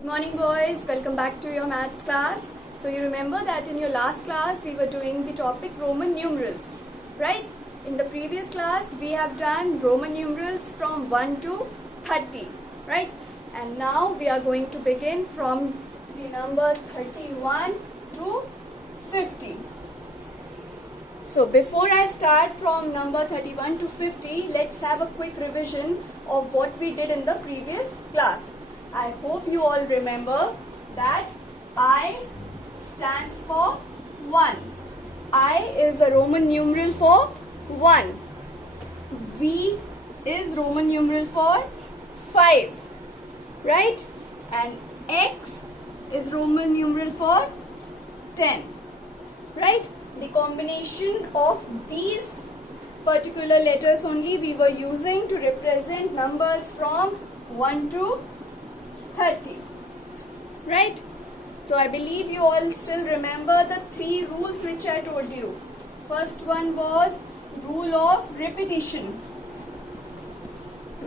Good morning boys, welcome back to your maths class. So you remember that in your last class we were doing the topic Roman numerals, right? In the previous class we have done Roman numerals from 1 to 30, right? And now we are going to begin from the number 31 to 50. So before I start from number 31 to 50, let's have a quick revision of what we did in the previous class. I hope you all remember that I stands for 1. I is a Roman numeral for 1. V is Roman numeral for 5. Right? And X is Roman numeral for 10. Right? The combination of these particular letters only we were using to represent numbers from 1 to 30, right? So I believe you all still remember the 3 rules which I told you. First one was rule of repetition.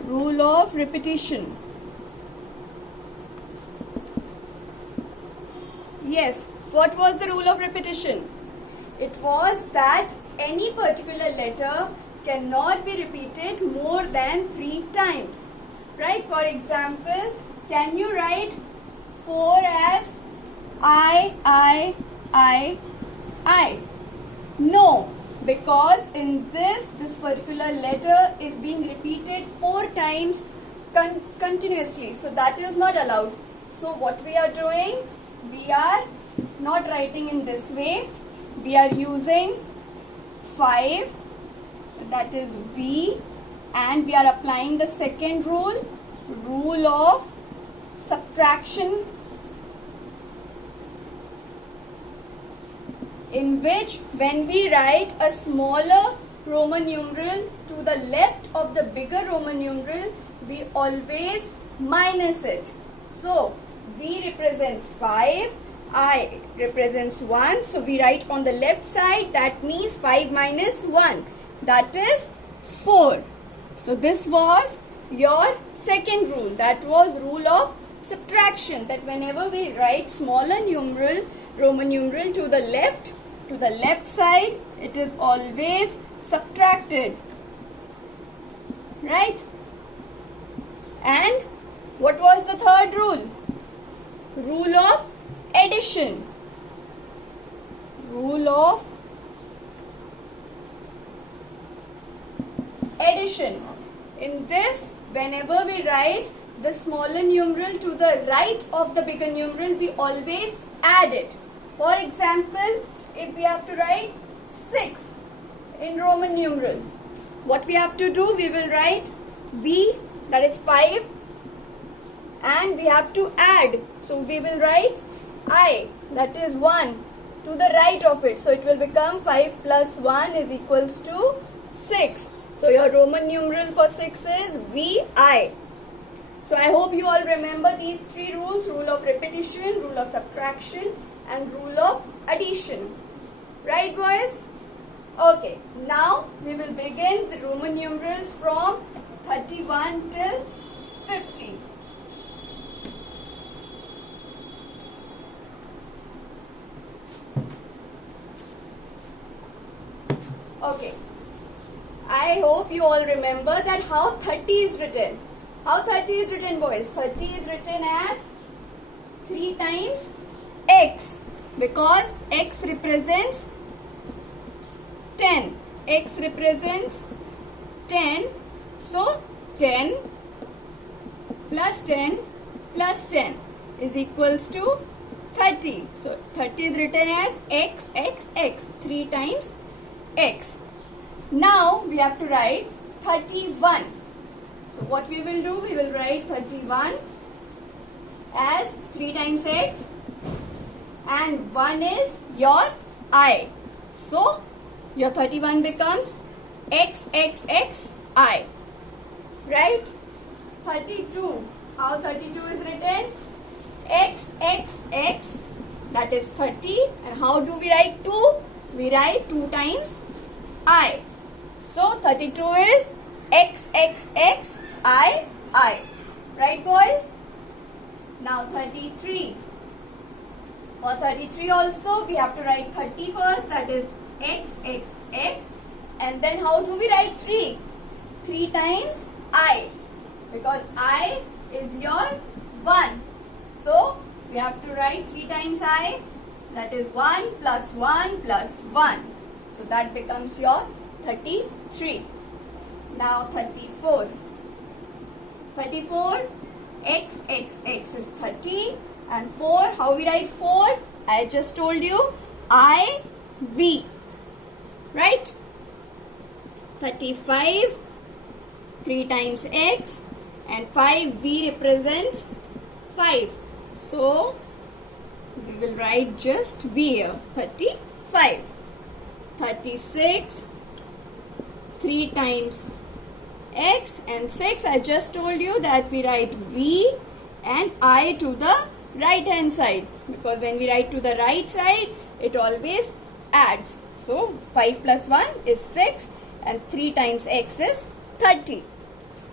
Rule of repetition. Yes, what was the rule of repetition? It was that any particular letter cannot be repeated more than 3 times, right? For example, can you write 4 as I? No, because in this particular letter is being repeated 4 times continuously. So that is not allowed. So what we are doing, we are not writing in this way. We are using 5, that is V, and we are applying the second rule, rule of subtraction, in which when we write a smaller Roman numeral to the left of the bigger Roman numeral, we always minus it. So V represents 5, I represents 1. So we write on the left side, that means 5 minus 1, that is 4. So this was your second rule, that was rule of subtraction, that whenever we write smaller numeral, Roman numeral to the left side, it is always subtracted, right? And what was the third rule? Rule of addition. Rule of addition. In this, whenever we write the smaller numeral to the right of the bigger numeral, we always add it. For example, if we have to write 6 in Roman numeral, what we have to do, we will write V, that is 5, and we have to add. So we will write I, that is 1, to the right of it. So it will become 5 plus 1 is equals to 6. So your Roman numeral for 6 is VI. So I hope you all remember these 3 rules, rule of repetition, rule of subtraction, and rule of addition. Right boys? Okay, now we will begin the Roman numerals from 31 till 50. Okay, I hope you all remember that how 30 is written. How 30 is written, boys? 30 is written as 3 times X, because X represents 10. X represents 10. So 10 plus 10 plus 10 is equals to 30. So 30 is written as X, 3 times X. Now we have to write 31. So what we will do, we will write 31 as 3 times X, and 1 is your I. So your 31 becomes XXXI. Right? 32. How 32 is written? XXX, that is 30. And how do we write 2? We write 2 times I. So 32 is XXXI. Right boys? Now 33. For 33 also we have to write 30 first, that is x, x, x. And then how do we write 3? 3 times I. Because I is your 1. So we have to write 3 times I. That is 1 plus 1 plus 1. So that becomes your 33. Now 34. 34, x, x, x is 30. And 4, how we write 4? I just told you, I, V. Right? 35, 3 times x. And 5, V represents 5. So, we will write just V here, 35. 36, 3 times x and 6. I just told you that we write V and I to the right hand side. Because when we write to the right side, it always adds. So, 5 plus 1 is 6 and 3 times x is 30.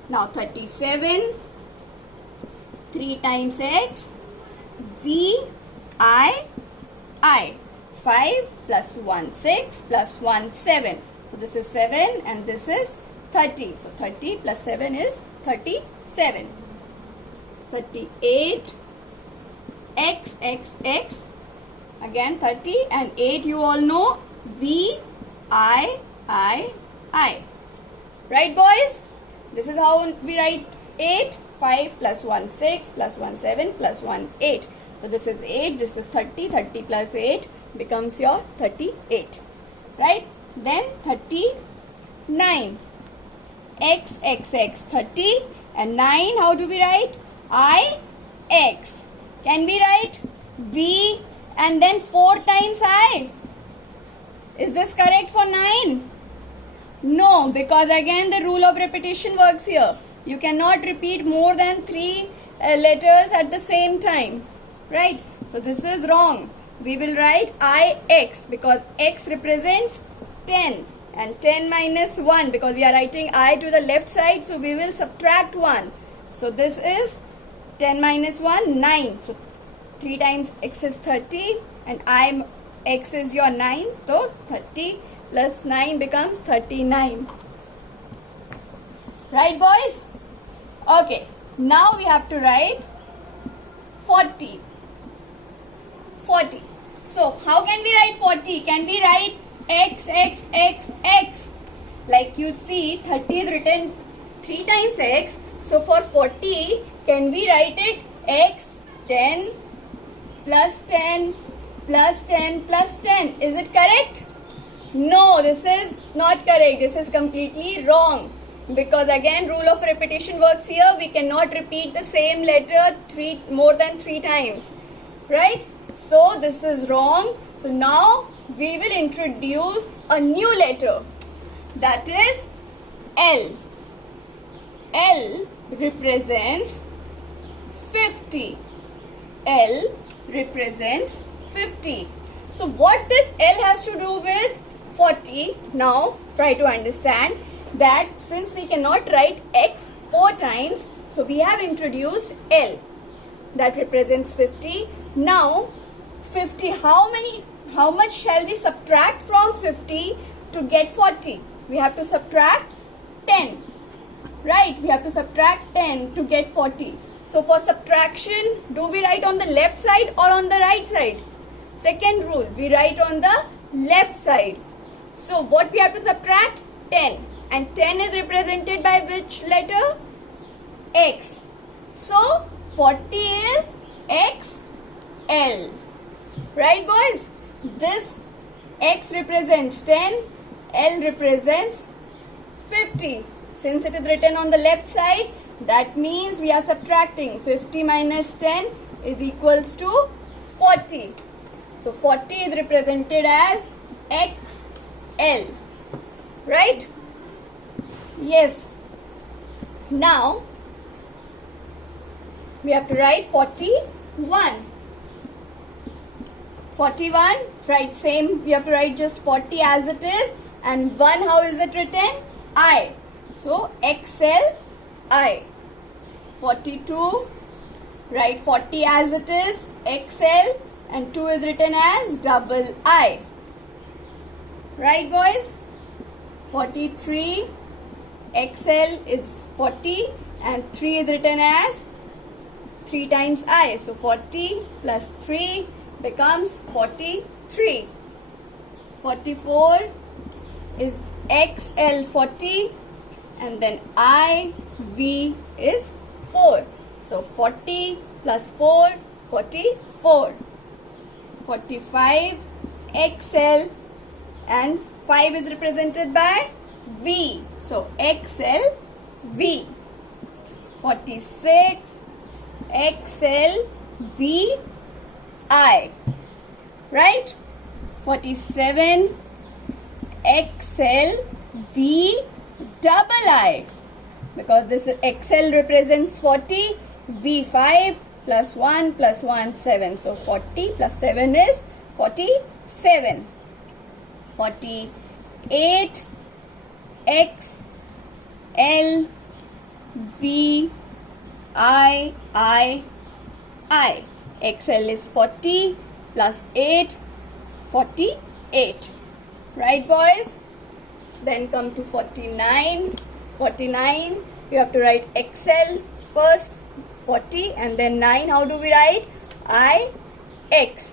Now 37, 3 times x, V, I. 5 plus 1, 6 plus 1, 7. So this is 7 and this is 30. So 30 plus 7 is 37. 38, x, x, x. Again 30 and 8 you all know, V, I. Right boys? This is how we write 8. 5 plus 1, 6 plus 1, 7 plus 1, 8. So this is 8, this is 30. 30 plus 8 becomes your 38. Right? Then 39. X, x, x, 30. And 9, how do we write? I, x. Can we write V and then 4 times I? Is this correct for 9? No, because again the rule of repetition works here. You cannot repeat more than 3 letters at the same time. Right? So this is wrong. We will write IX because X represents 10. And 10 minus 1 because we are writing I to the left side. So we will subtract 1. So this is 10 minus 1, 9. So 3 times X is 30 and X is your 9. So 30 plus 9 becomes 39. Right boys? Okay. Now we have to write 40. 40. So how can we write 40? Can we write X, X, X, X? Like you see 30 is written 3 times X. So for 40, can we write it X 10 plus 10 plus 10 plus 10? Is it correct? No, this is not correct. This is completely wrong. Because again, rule of repetition works here. We cannot repeat the same letter more than 3 times. Right? So this is wrong. So now we will introduce a new letter. That is L. L represents 50. L represents 50. So what this L has to do with 40? Now try to understand that since we cannot write X 4 times, so we have introduced L that represents 50. Now 50, how much shall we subtract from 50 to get 40? We have to subtract 10. Right? We have to subtract 10 to get 40. So for subtraction, do we write on the left side or on the right side? Second rule, we write on the left side. So what we have to subtract? 10. And 10 is represented by which letter? X. So 40 is XL. Right boys? This X represents 10, L represents 50. Since it is written on the left side, that means we are subtracting 50 minus 10 is equals to 40. So 40 is represented as XL. Right? Yes. Now, we have to write 41. 41, right, same, we have to write just 40 as it is. And 1, how is it written? I. So, XL, I. 42, Write 40 as it is, XL, and 2 is written as double I. Right, boys? 43, XL is 40 and 3 is written as 3 times I. So 40 plus 3 becomes 43. 44 is XL 40 and then IV is 4. So 40 plus 4, 44. 45 XL and 5 is represented by V. So XL V. 46 XL V I. Right? 47 XL V double I. Because this XL represents 40, V5 plus 1 plus 1, 7. So 40 plus 7 is 47. 48 XL V I. XL is 40 plus 8, 48. Right, boys? Then come to 49. 49, you have to write XL first, 40, and then 9. How do we write? IX.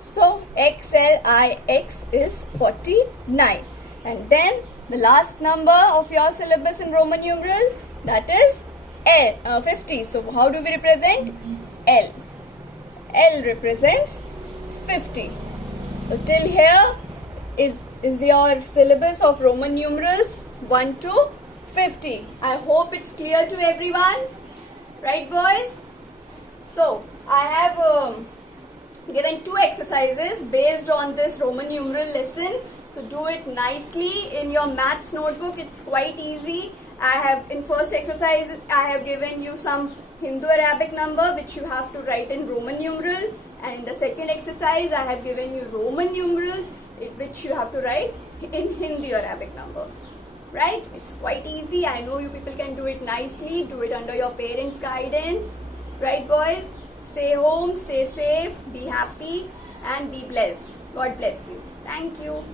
So XLIX is 49. And then the last number of your syllabus in Roman numeral, that is 50. So how do we represent? L. L represents 50. So till here is your syllabus of Roman numerals 1 to 50. I hope it's clear to everyone. Right, boys? So I have given 2 exercises based on this Roman numeral lesson. So do it nicely in your maths notebook. It's quite easy. In first exercise, I have given you some Hindu-Arabic number which you have to write in Roman numeral. And in the second exercise, I have given you Roman numerals which you have to write in Hindi-Arabic number. Right? It's quite easy. I know you people can do it nicely. Do it under your parents' guidance. Right, boys? Stay home, stay safe, be happy and be blessed. God bless you. Thank you.